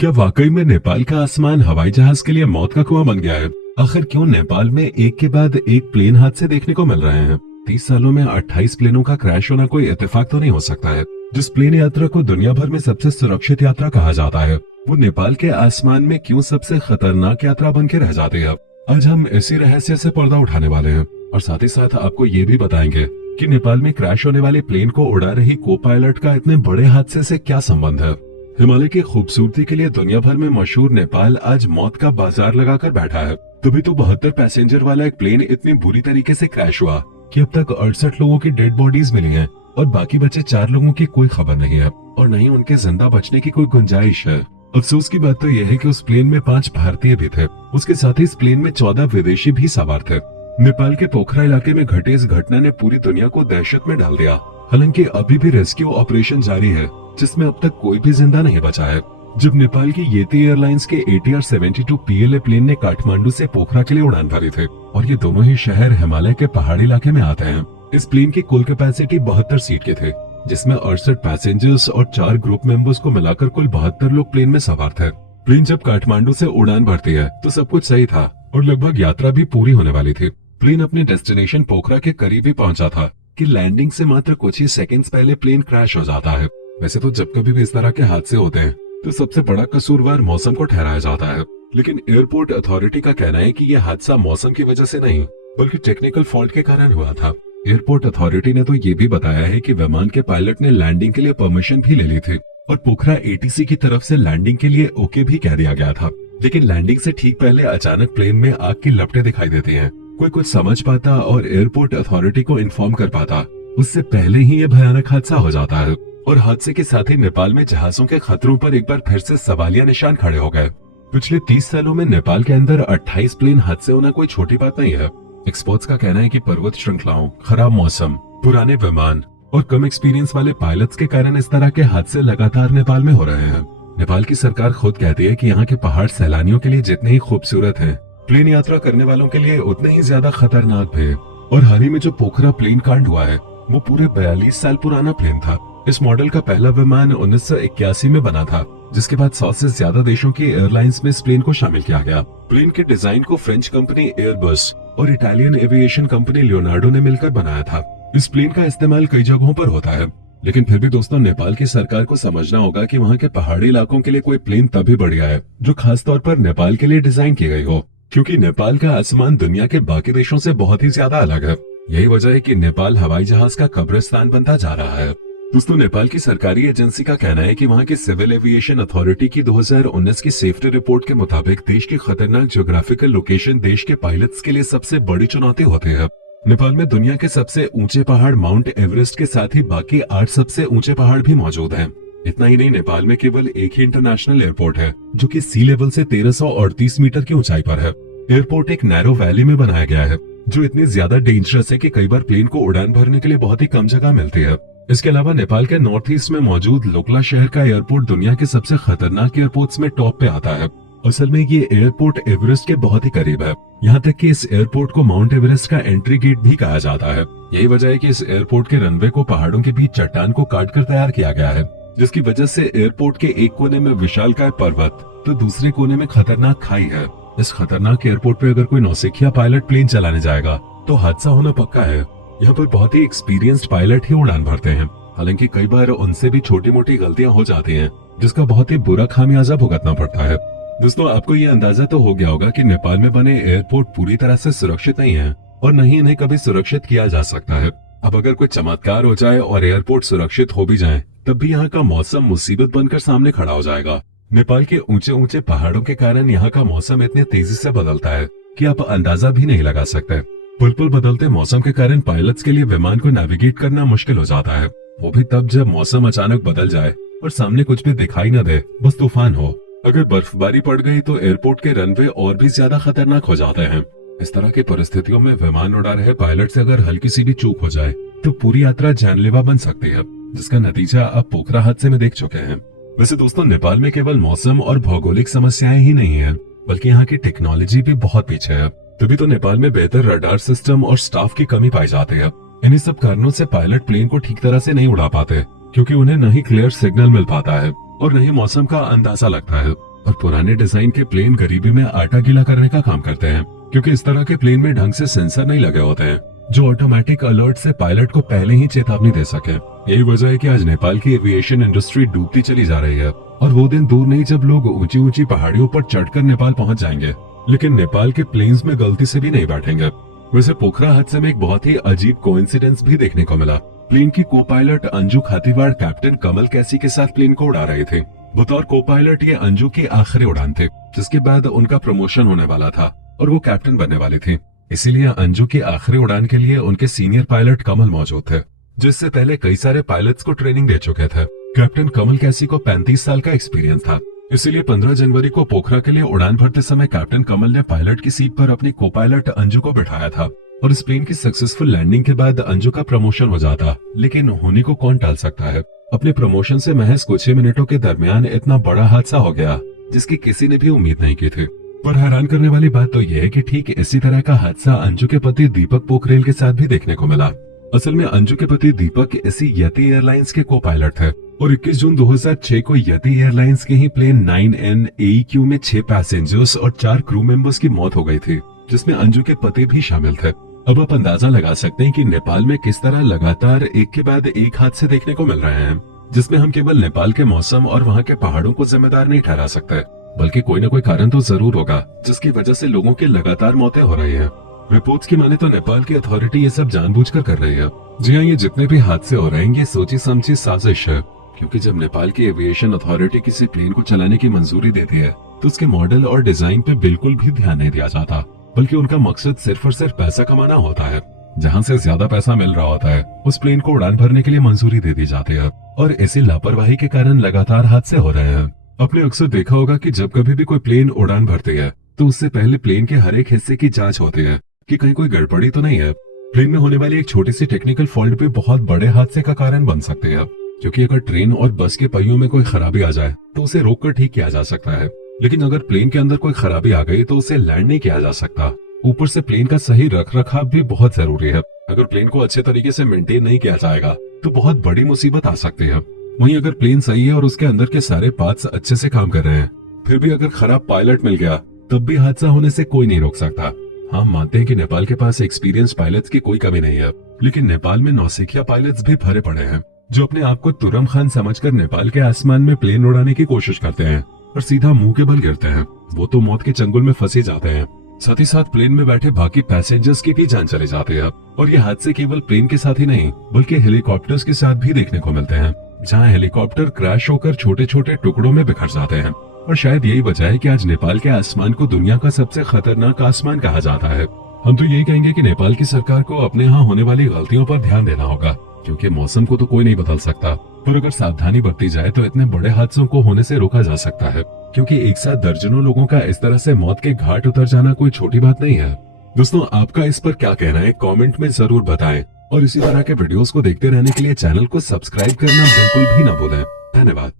क्या वाकई में नेपाल का आसमान हवाई जहाज के लिए मौत का कुआं बन गया है? आखिर क्यों नेपाल में एक के बाद एक प्लेन हादसे देखने को मिल रहे हैं? 30 सालों में 28 प्लेनों का क्रैश होना कोई इत्तेफाक तो नहीं हो सकता है। जिस प्लेन यात्रा को दुनिया भर में सबसे सुरक्षित यात्रा कहा जाता है, वो नेपाल के आसमान में क्यों सबसे खतरनाक यात्रा बन के रह जाती है? आज हम इसी रहस्य से पर्दा उठाने वाले हैं और साथ ही साथ आपको ये भी बताएंगे कि नेपाल में क्रैश होने वाले प्लेन को उड़ा रही को पायलट का इतने बड़े हादसे से क्या संबंध है। हिमालय की खूबसूरती के लिए दुनिया भर में मशहूर नेपाल आज मौत का बाजार लगाकर बैठा है। तभी तो 72 पैसेंजर वाला एक प्लेन इतनी बुरी तरीके से क्रैश हुआ कि अब तक 68 लोगों की डेड बॉडीज मिली हैं और बाकी बचे 4 लोगों की कोई खबर नहीं है और न ही उनके जिंदा बचने की कोई गुंजाइश है। अफसोस की बात तो यह है कि उस प्लेन में 5 भारतीय भी थे। उसके साथ ही इस प्लेन में 14 विदेशी भी सवार थे। नेपाल के पोखरा इलाके में घटे इस घटना ने पूरी दुनिया को दहशत में डाल दिया। हालांकि अभी भी रेस्क्यू ऑपरेशन जारी है, जिसमें अब तक कोई भी जिंदा नहीं बचा है। जब नेपाल की येती एयरलाइंस के ATR 72 PLA प्लेन ने काठमांडू से पोखरा के लिए उड़ान भरी थे और ये दोनों ही शहर हिमालय के पहाड़ी इलाके में आते हैं। इस प्लेन की कुल कैपेसिटी 72 सीट के थे, जिसमें 68 पैसेंजर्स और 4 ग्रुप मेंबर्स को मिलाकर कुल 72 लोग प्लेन में सवार थे। प्लेन जब काठमांडू से उड़ान भरती है तो सब कुछ सही था और लगभग यात्रा भी पूरी होने वाली थी। प्लेन अपने डेस्टिनेशन पोखरा के करीब ही पहुंचा था कि लैंडिंग से मात्र कुछ ही सेकंड्स पहले प्लेन क्रैश हो जाता है। वैसे तो जब कभी भी इस तरह के हादसे होते हैं तो सबसे बड़ा कसूरवार मौसम को ठहराया जाता है, लेकिन एयरपोर्ट अथॉरिटी का कहना है कि यह हादसा मौसम की वजह से नहीं बल्कि टेक्निकल फॉल्ट के कारण हुआ था। एयरपोर्ट अथॉरिटी ने तो ये भी बताया है कि विमान के पायलट ने लैंडिंग के लिए परमिशन भी ले ली थी और पोखरा ATC की तरफ से लैंडिंग के लिए ओके भी कह दिया गया था। लेकिन लैंडिंग से ठीक पहले अचानक प्लेन में आग की लपटें दिखाई देती हैं। कोई कुछ समझ पाता और एयरपोर्ट अथॉरिटी को इन्फॉर्म कर पाता, उससे पहले ही ये भयानक हादसा हो जाता है। और हादसे के साथ ही नेपाल में जहाजों के खतरों पर एक बार फिर से सवालिया निशान खड़े हो गए। पिछले 30 सालों में नेपाल के अंदर 28 प्लेन हादसे होना कोई छोटी बात नहीं है। एक्सपर्ट्स का कहना है कि पर्वत श्रृंखलाओं, खराब मौसम, पुराने विमान और कम एक्सपीरियंस वाले पायलट्स के कारण इस तरह के हादसे लगातार नेपाल में हो रहे हैं। नेपाल की सरकार खुद कहती है कि यहाँ के पहाड़ सैलानियों के लिए जितने ही खूबसूरत हैं, प्लेन यात्रा करने वालों के लिए उतने ही ज्यादा खतरनाक भी है। और हाल ही में जो पोखरा प्लेन कांड हुआ है वो पूरे 42 साल पुराना प्लेन था। इस मॉडल का पहला विमान 1981 में बना था, जिसके बाद 100 से ज्यादा देशों की एयरलाइंस में इस प्लेन को शामिल किया गया। प्लेन के डिजाइन को फ्रेंच कंपनी एयरबस और इटालियन एविएशन कंपनी लियोनार्डो ने मिलकर बनाया था। इस प्लेन का इस्तेमाल कई जगहों पर होता है, लेकिन फिर भी दोस्तों नेपाल की सरकार को समझना होगा कि वहाँ के पहाड़ी इलाकों के लिए कोई प्लेन तभी बढ़िया है जो खास तौर पर नेपाल के लिए डिजाइन की गई हो, क्योंकि नेपाल का आसमान दुनिया के बाकी देशों से बहुत ही ज्यादा अलग है। यही वजह है कि नेपाल हवाई जहाज का कब्रिस्तान बनता जा रहा है। दोस्तों, नेपाल की सरकारी एजेंसी का कहना है कि वहाँ की सिविल एविएशन अथॉरिटी की 2019 की सेफ्टी रिपोर्ट के मुताबिक देश की खतरनाक ज्योग्राफिकल लोकेशन देश के पायलट्स के लिए सबसे बड़ी चुनौती होती है। नेपाल में दुनिया के सबसे ऊंचे पहाड़ माउंट एवरेस्ट के साथ ही बाकी 8 सबसे ऊंचे पहाड़ भी मौजूद हैं। इतना ही नहीं, नेपाल में केवल एक ही इंटरनेशनल एयरपोर्ट है जो कि सी लेवल से 1338 मीटर की ऊंचाई पर है। एयरपोर्ट एक नैरो वैली में बनाया गया है जो इतनी ज्यादा डेंजरस है कि कई बार प्लेन को उड़ान भरने के लिए बहुत ही कम जगह मिलती है। इसके अलावा नेपाल के नॉर्थ ईस्ट में मौजूद लोकला शहर का एयरपोर्ट दुनिया के सबसे खतरनाक एयरपोर्ट्स में टॉप पे आता है। असल में ये एयरपोर्ट एवरेस्ट के बहुत ही करीब है। यहाँ तक कि इस एयरपोर्ट को माउंट एवरेस्ट का एंट्री गेट भी कहा जाता है। यही वजह है कि इस एयरपोर्ट के रनवे को पहाड़ों के बीच चट्टान को काट कर तैयार किया गया है, जिसकी वजह से एयरपोर्ट के एक कोने में विशालकाय पर्वत तो दूसरे कोने में खतरनाक खाई है। इस खतरनाक एयरपोर्ट पे अगर कोई नौसिखिया पायलट प्लेन चलाने जाएगा तो हादसा होना पक्का है। यहाँ पर बहुत ही एक्सपीरियंस्ड पायलट ही उड़ान भरते हैं। हालांकि कई बार उनसे भी छोटी मोटी गलतियां हो जाती हैं, जिसका बहुत ही बुरा खामियाजा भुगतना पड़ता है। दोस्तों, आपको ये अंदाजा तो हो गया होगा कि नेपाल में बने एयरपोर्ट पूरी तरह से सुरक्षित नहीं है और न ही इन्हें कभी सुरक्षित किया जा सकता है। अब अगर कोई चमत्कार हो जाए और एयरपोर्ट सुरक्षित हो भी जाए, तब भी यहाँ का मौसम मुसीबत बनकर सामने खड़ा हो जाएगा। नेपाल के ऊंचे ऊंचे पहाड़ों के कारण यहाँ का मौसम इतनी तेजी से बदलता है कि आप अंदाजा भी नहीं लगा सकते। पुल पुल बदलते मौसम के कारण पायलट्स के लिए विमान को नेविगेट करना मुश्किल हो जाता है, वो भी तब जब मौसम अचानक बदल जाए और सामने कुछ भी दिखाई न दे, बस तूफान हो। अगर बर्फबारी पड़ गई तो एयरपोर्ट के रनवे और भी ज्यादा खतरनाक हो जाते हैं। इस तरह की परिस्थितियों में विमान उड़ा रहे पायलट से अगर हल्की सी भी चूक हो जाए तो पूरी यात्रा जानलेवा बन सकती है, जिसका नतीजा आप पोखरा हादसे में देख चुके हैं। वैसे दोस्तों, नेपाल में केवल मौसम और भौगोलिक समस्याएं ही नहीं है, बल्कि यहाँ की टेक्नोलॉजी भी बहुत पीछे है। तभी तो नेपाल में बेहतर रडार सिस्टम और स्टाफ की कमी पाई जाती है। इन्हीं सब कारणों से पायलट प्लेन को ठीक तरह से नहीं उड़ा पाते, क्योंकि उन्हें न ही क्लियर सिग्नल मिल पाता है और न ही मौसम का अंदाजा लगता है। और पुराने डिजाइन के प्लेन गरीबी में आटा गीला करने का काम करते हैं, क्योंकि इस तरह के प्लेन में ढंग से सेंसर नहीं लगे होते हैं जो ऑटोमेटिक अलर्ट से पायलट को पहले ही चेतावनी दे सके। यही वजह है कि आज नेपाल की एविएशन इंडस्ट्री डूबती चली जा रही है और वो दिन दूर नहीं जब लोग ऊंची ऊंची पहाड़ियों पर चढ़कर नेपाल पहुंच जाएंगे, लेकिन नेपाल के प्लेन्स में गलती से भी नहीं बैठेंगे। वैसे पोखरा हादसे में एक बहुत ही अजीब कोइंसिडेंस भी देखने को मिला। प्लेन की को पायलट अंजू खातीवाड़ कैप्टन कमल कैसी के साथ प्लेन को उड़ा रही थी। बतौर को पायलट ये अंजू की आखिरी उड़ान थी, जिसके बाद उनका प्रमोशन होने वाला था और वो कैप्टन बनने वाली थी। इसीलिए अंजू की आखिरी उड़ान के लिए उनके सीनियर पायलट कमल मौजूद थे, जिससे पहले कई सारे पायलट्स को ट्रेनिंग दे चुके थे। कैप्टन कमल कैसी को 35 साल का एक्सपीरियंस था, इसीलिए 15 जनवरी को पोखरा के लिए उड़ान भरते समय कैप्टन कमल ने पायलट की सीट पर अपनी को पायलट अंजू को बिठाया था और इस प्लेन की सक्सेसफुल लैंडिंग के बाद अंजू का प्रमोशन हो जाता। लेकिन होने को कौन टाल सकता है। अपने प्रमोशन से महज कुछ ही मिनटों के दरमियान इतना बड़ा हादसा हो गया जिसकी किसी ने भी उम्मीद नहीं की थी। पर हैरान करने वाली बात तो यह है कि ठीक इसी तरह का हादसा अंजू के पति दीपक पोखरेल के साथ भी देखने को मिला। असल में अंजू के पति दीपक इसी यति एयरलाइंस के को पायलट थे और 21 जून 2006 को यति एयरलाइंस के ही प्लेन 9N AEQ में 6 पैसेंजर्स और 4 क्रू मेंबर्स की मौत हो गई थी, जिसमें अंजू के पति भी शामिल थे। अब आप अंदाजा लगा सकते हैं कि नेपाल में किस तरह लगातार एक के बाद एक हादसे देखने को मिल रहे हैं, जिसमें हम केवल नेपाल के मौसम और वहाँ के पहाड़ों को जिम्मेदार नहीं ठहरा सकते, बल्कि कोई न कोई कारण तो जरूर होगा जिसकी वजह से लोगों की लगातार मौतें हो रही हैं। रिपोर्ट्स की माने तो नेपाल की अथॉरिटी ये सब जानबूझकर कर रही है। जी हाँ, ये जितने भी हादसे हो रहे हैं ये सोची समझी साजिश है, क्योंकि जब नेपाल की एविएशन अथॉरिटी किसी प्लेन को चलाने की मंजूरी देती है तो उसके मॉडल और डिजाइन पे बिल्कुल भी ध्यान नहीं दिया जाता, बल्कि उनका मकसद सिर्फ और सिर्फ पैसा कमाना होता है। जहां से ज्यादा पैसा मिल रहा होता है उस प्लेन को उड़ान भरने के लिए मंजूरी दे दी जाती है और ऐसी लापरवाही के कारण लगातार हादसे हो रहे हैं। आपने अक्सर देखा होगा कि जब कभी भी कोई प्लेन उड़ान भरती है तो उससे पहले प्लेन के हर एक हिस्से की जांच होती है कि कहीं कोई गड़बड़ी तो नहीं है। प्लेन में होने वाली एक छोटी सी टेक्निकल फॉल्ट भी बहुत बड़े हादसे का कारण बन सकती है, क्योंकि अगर ट्रेन और बस के पहियों में कोई खराबी आ जाए तो उसे रोककर ठीक किया जा सकता है, लेकिन अगर प्लेन के अंदर कोई खराबी आ गई तो उसे लैंड नहीं किया जा सकता। ऊपर से प्लेन का सही रख रखाव भी बहुत जरूरी है। अगर प्लेन को अच्छे तरीके से मेंटेन नहीं किया जाएगा तो बहुत बड़ी मुसीबत आ सकती है। वहीं अगर प्लेन सही है और उसके अंदर के सारे पार्ट्स अच्छे से काम कर रहे हैं, फिर भी अगर खराब पायलट मिल गया तब भी हादसा होने से कोई नहीं रोक सकता। हम मानते हैं कि नेपाल के पास एक्सपीरियंस पायलट्स की कोई कमी नहीं है, लेकिन नेपाल में नौसिखिया पायलट्स भी भरे पड़े हैं जो अपने आप को तुरम खान समझकर नेपाल के आसमान में प्लेन उड़ाने की कोशिश करते हैं और सीधा मुंह के बल गिरते हैं। वो तो मौत के चंगुल में फंसे जाते हैं, साथ ही साथ प्लेन में बैठे बाकी पैसेंजर्स की भी जान चली जाती है। और ये हादसे केवल प्लेन के साथ ही नहीं बल्कि हेलीकॉप्टर्स के साथ भी देखने को मिलते हैं, जहां हेलीकॉप्टर क्रैश होकर छोटे छोटे टुकड़ों में बिखर जाते हैं। और शायद यही वजह है कि आज नेपाल के आसमान को दुनिया का सबसे खतरनाक आसमान कहा जाता है। हम तो यही कहेंगे कि नेपाल की सरकार को अपने यहाँ होने वाली गलतियों पर ध्यान देना होगा, क्योंकि मौसम को तो कोई नहीं बदल सकता, पर अगर सावधानी बरती जाए तो इतने बड़े हादसों को होने से रोका जा सकता है। क्योंकि एक साथ दर्जनों लोगों का इस तरह से मौत के घाट उतर जाना कोई छोटी बात नहीं है। दोस्तों, आपका इस पर क्या कहना है कमेंट में जरूर बताएं और इसी तरह के वीडियोस को देखते रहने के लिए चैनल को सब्सक्राइब करना बिल्कुल भी ना भूलें। धन्यवाद।